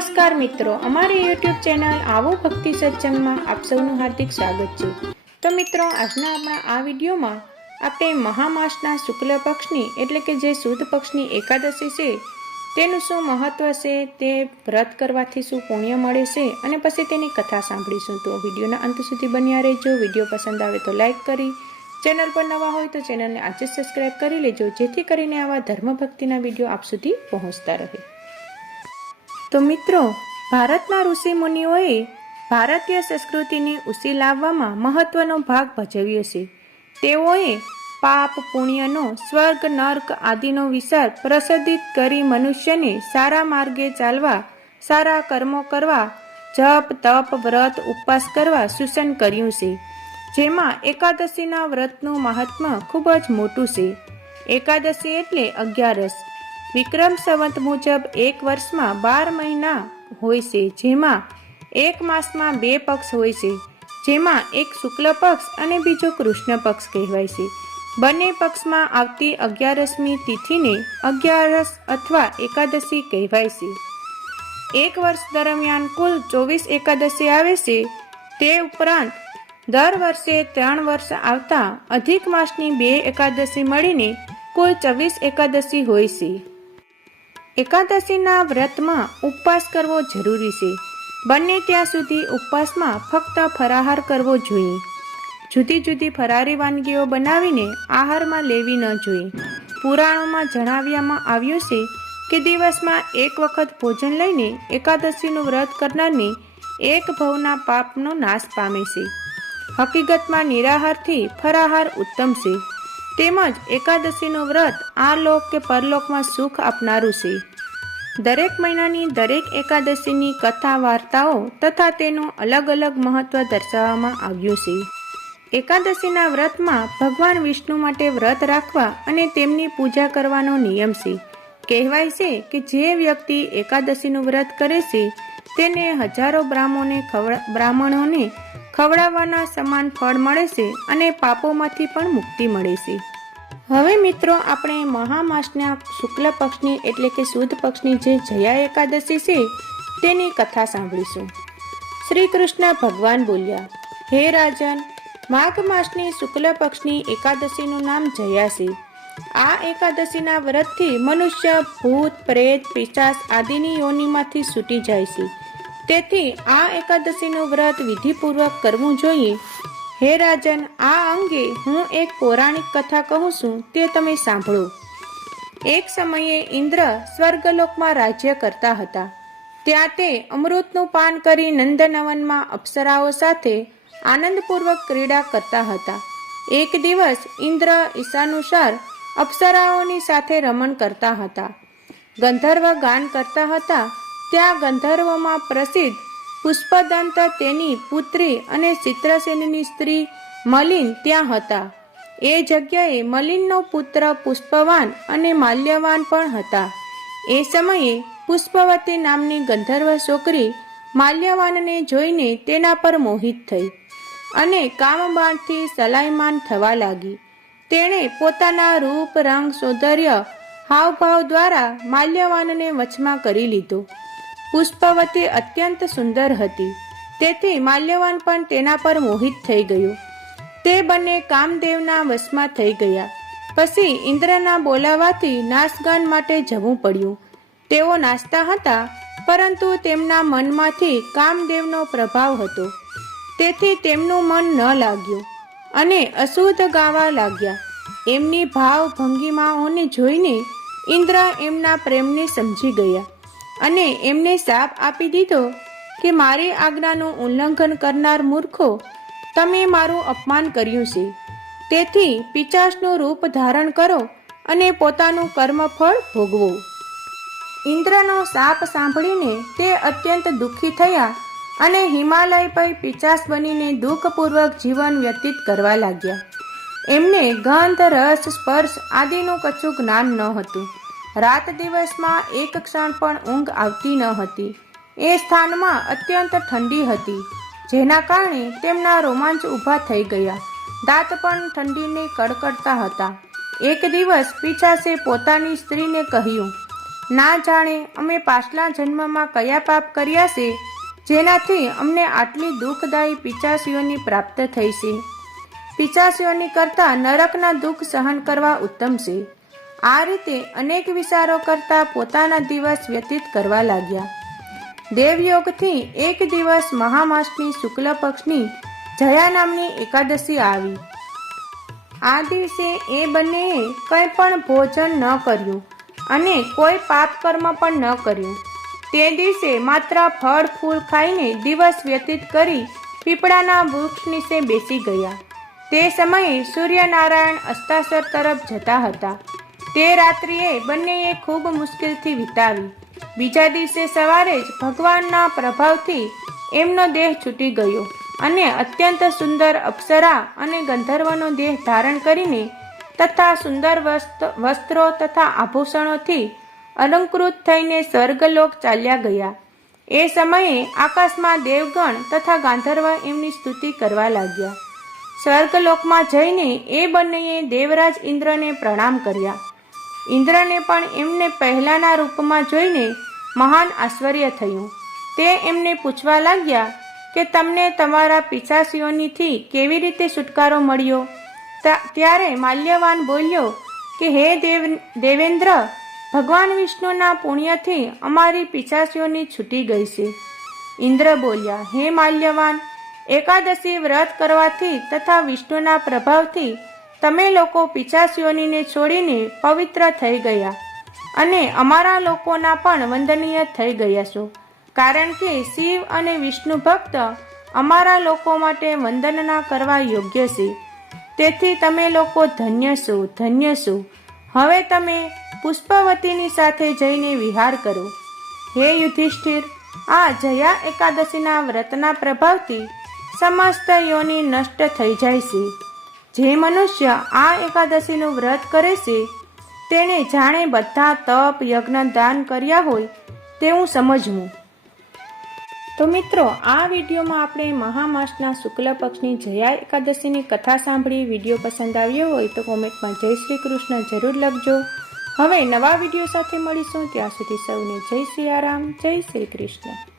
નમસ્કાર મિત્રો, અમારી યુટ્યુબ ચેનલ આવો ભક્તિ સત્સંગમાં આપ સૌનું હાર્દિક સ્વાગત છે। તો મિત્રો, આજના આપણા આ વિડીયોમાં આપણે મહામાસના શુક્લ પક્ષની એટલે કે જે સુદ પક્ષની એકાદશી છે તેનું શું મહત્વ છે, તે વ્રત કરવાથી શું પુણ્ય મળે છે અને પછી તેની કથા સાંભળીશું। તો વિડીયોના અંત સુધી બન્યા રહેજો। વિડીયો પસંદ આવે તો લાઈક કરી, ચેનલ પર નવા હોય તો ચેનલને આજે સબસ્ક્રાઈબ કરી લેજો, જેથી કરીને આવા ધર્મ ભક્તિના વિડીયો આપ સુધી પહોંચતા રહે। તો મિત્રો, ભારતના ઋષિ મુનિઓએ ભારતીય સંસ્કૃતિને ઉંચી લાવવામાં મહત્વનો ભાગ ભજવ્યો છે। તેઓએ પાપ પુણ્યનો, સ્વર્ગ નર્ક આદિનો વિચાર પ્રસાદિત કરી મનુષ્યને સારા માર્ગે ચાલવા, સારા કર્મો કરવા, જપ તપ વ્રત ઉપવાસ કરવા સૂચન કર્યું છે, જેમાં એકાદશીના વ્રતનું મહાત્મ્ય ખૂબ જ મોટું છે। એકાદશી એટલે 11। વિક્રમ સંવત મુજબ એક વર્ષમાં 12 મહિના હોય છે, જેમાં એક માસમાં 2 પક્ષ હોય છે, જેમાં એક શુક્લ પક્ષ અને બીજો કૃષ્ણ પક્ષ કહેવાય છે। બંને પક્ષમાં આવતી 11મી તિથિને 11 અથવા એકાદશી કહેવાય છે। એક વર્ષ દરમિયાન કુલ 24 એકાદશી આવે છે। તે ઉપરાંત દર વર્ષે 3 વર્ષ આવતા અધિક માસની 2 એકાદશી મળીને કુલ 24 એકાદશી હોય છે। એકાદશીના વ્રતમાં ઉપવાસ કરવો જરૂરી છે। બને ત્યાં સુધી ઉપવાસમાં ફક્ત ફરાહાર કરવો જોઈએ। જુદી જુદી ફરારી વાનગીઓ બનાવીને આહારમાં લેવી ન જોઈએ। પુરાણોમાં જણાવવામાં આવ્યું છે કે દિવસમાં એક વખત ભોજન લઈને એકાદશીનું વ્રત કરનારને એક ભવના પાપનો નાશ પામે છે। હકીકતમાં નિરાહારથી ફરાહાર ઉત્તમ છે, તેમજ એકાદશીનું વ્રત આ લોક કે પરલોકમાં સુખ આપનારું છે। દરેક મહિનાની દરેક એકાદશીની કથા વાર્તાઓ તથા તેનું અલગ અલગ મહત્વ દર્શાવવામાં આવ્યું છે। એકાદશીના વ્રતમાં ભગવાન વિષ્ણુ માટે વ્રત રાખવા અને તેમની પૂજા કરવાનો નિયમ છે। કહેવાય છે કે જે વ્યક્તિ એકાદશીનું વ્રત કરે છે તેને હજારો બ્રાહ્મણોને ખવડાવવાના સમાન ફળ મળે છે અને પાપોમાંથી પણ મુક્તિ મળે છે। હવે મિત્રો, આપણે મહામાસના શુક્લ પક્ષની એટલે કે સુદ પક્ષની જે જયા એકાદશી છે તેની કથા સાંભળીશું। શ્રી કૃષ્ણ ભગવાન બોલ્યા, હે રાજન, માઘ માસની શુક્લ પક્ષની એકાદશીનું નામ જયા છે। આ એકાદશીના વ્રતથી મનુષ્ય ભૂત પ્રેત પિશાચ આદિની યોનિમાંથી છૂટી જાય છે। તેથી આ એકાદશીનું વ્રત વિધિપૂર્વક કરવું જોઈએ। હે રાજન, આ અંગે હું એક પૌરાણિક કથા કહું છું, તે તમે સાંભળો। એક સમયે ઇન્દ્ર સ્વર્ગલોકમાં રાજ્ય કરતા હતા। ત્યાં તે અમૃતનું પાન કરી નંદનવનમાં અપ્સરાઓ સાથે આનંદપૂર્વક ક્રીડા કરતા હતા। એક દિવસ ઇન્દ્ર ઈચ્છાનુસાર અપ્સરાઓની સાથે રમણ કરતા હતા। ગંધર્વ ગાન કરતા હતા। ત્યાં ગંધર્વોમાં પ્રસિદ્ધ પુષ્પદંત, તેની પુત્રી અને ચિત્રસેનની સ્ત્રી મલિન ત્યાં હતા। એ જગ્યાએ મલિનનો પુત્ર પુષ્પવાન અને માલ્યવાન પણ હતા। એ સમયે પુષ્પવતી નામની ગંધર્વ છોકરી માલ્યવાનને જોઈને તેના પર મોહિત થઈ અને કામબાણથી સલાયમાન થવા લાગી। તેણે પોતાના રૂપ રંગ સૌંદર્ય હાવભાવ દ્વારા માલ્યવાનને વશમાં કરી લીધો। પુષ્પવતી અત્યંત સુંદર હતી, તેથી માલ્યવાન પણ તેના પર મોહિત થઈ ગયો। તે બંને કામદેવના વશમાં થઈ ગયા। પછી ઇન્દ્રના બોલાવાથી નાચગાન માટે જવું પડ્યું। તેઓ નાચતા હતા, પરંતુ તેમના મનમાંથી કામદેવનો પ્રભાવ હતો, તેથી તેમનું મન ન લાગ્યું અને અશુદ્ધ ગાવા લાગ્યા। એમની ભાવ ભંગીમાઓને જોઈને ઇન્દ્ર એમના પ્રેમને સમજી ગયા અને એમને શાપ આપી દીધો કે મારી આજ્ઞાનું ઉલ્લંઘન કરનાર મૂર્ખો, તમે મારું અપમાન કર્યું છે, તેથી પિશાચનું રૂપ ધારણ કરો અને પોતાનું કર્મફળ ભોગવો। ઇન્દ્રનો શાપ સાંભળીને તે અત્યંત દુઃખી થયા અને હિમાલય પર પિશાચ બનીને દુઃખપૂર્વક જીવન વ્યતીત કરવા લાગ્યા। એમને ગંધ રસ સ્પર્શ આદિનું કશું જ્ઞાન ન હતું। રાત દિવસમાં એક ક્ષણ પણ ઊંઘ આવતી ન હતી। એ સ્થાનમાં અત્યંત ઠંડી હતી, જેના કારણે તેમના રોમાંચ ઊભા થઈ ગયા। દાંત પણ ઠંડીને કડકડતા હતા। એક દિવસ પિશાચે પોતાની સ્ત્રીને કહ્યું, ના જાણે અમે પાછલા જન્મમાં કયા પાપ કર્યા છે જેનાથી અમને આટલી દુઃખદાયી પિચાસીઓની પ્રાપ્ત થઈ છે. પિચાસીઓની કરતા નરકના દુઃખ સહન કરવા ઉત્તમ છે. આ રીતે અનેક વિચારો કરતા પોતાના દિવસ વ્યતીત કરવા લાગ્યા. દેવયોગથી એક દિવસ મહામાસની શુક્લ પક્ષની જયા નામની એકાદશી આવી. આ દિવસે એ બંનેએ કંઈ પણ ભોજન ન કર્યું અને કોઈ પાપ કર્મ પણ ન કર્યું. તે દિવસે માત્ર ફળ ફૂલ ખાઈને દિવસ વ્યતીત કરી પીપળાના વૃક્ષ નીચે બેસી ગયા. તે સમયે સૂર્યનારાયણ અસ્તાસર તરફ જતા હતા. તે રાત્રિએ બંનેએ ખૂબ મુશ્કેલથી વિતાવી. બીજા દિવસે સવારે જ ભગવાનના પ્રભાવથી એમનો દેહ છૂટી ગયો અને અત્યંત સુંદર અપ્સરા અને ગંધર્વનો દેહ ધારણ કરીને તથા સુંદર વસ્ત્રો તથા આભૂષણોથી અલંકૃત થઈને સ્વર્ગલોક ચાલ્યા ગયા. એ સમયે આકાશમાં દેવગણ તથા ગાંધર્વ એમની સ્તુતિ કરવા લાગ્યા. સ્વર્ગલોકમાં જઈને એ બંનેએ દેવરાજ ઇન્દ્રને પ્રણામ કર્યા. ઇન્દ્રને પણ એમને પહેલાના રૂપમાં જોઈને મહાન આશ્ચર્ય થયું. તે એમને પૂછવા લાગ્યા કે તમને તમારા પિશાચીઓનીથી કેવી રીતે છુટકારો મળ્યો? ત્યારે માલ્યવાન બોલ્યો કે હે દેવેન્દ્ર, ભગવાન વિષ્ણુના પુણ્યથી અમારી પિશાચીઓની છૂટી ગઈ છે. ઇન્દ્ર બોલ્યા, હે માલ્યવાન, એકાદશી વ્રત કરવાથી તથા વિષ્ણુના પ્રભાવથી તમે લોકો પિશાચીઓને છોડીને પવિત્ર થઈ ગયા અને અમારા લોકોના પણ વંદનીય થઈ ગયા છો. કારણ કે શિવ અને વિષ્ણુ ભક્ત અમારા લોકો માટે વંદના કરવા યોગ્ય છે. તેથી તમે લોકો ધન્ય છો, ધન્ય છો. હવે તમે પુષ્પવતીની સાથે જઈને વિહાર કરો. હે યુધિષ્ઠિર, આ જયા એકાદશીના વ્રતના પ્રભાવથી સમસ્ત યોનિ નષ્ટ થઈ જાય છે. જે મનુષ્ય આ એકાદશીનું વ્રત કરે છે તેણે જાણે બધા તપ યજ્ઞ દાન કર્યા હોય તેવું સમજવું. તો મિત્રો, આ વિડીયોમાં આપણે મહામાસના શુક્લ પક્ષની જયા એકાદશીની કથા સાંભળી. વિડીયો પસંદ આવ્યો હોય તો કોમેન્ટમાં જય શ્રી કૃષ્ણ જરૂર લખજો. હવે નવા વિડીયો સાથે મળીશું. ત્યાં સુધી સૌને જય સિયારામ, જય શ્રી કૃષ્ણ.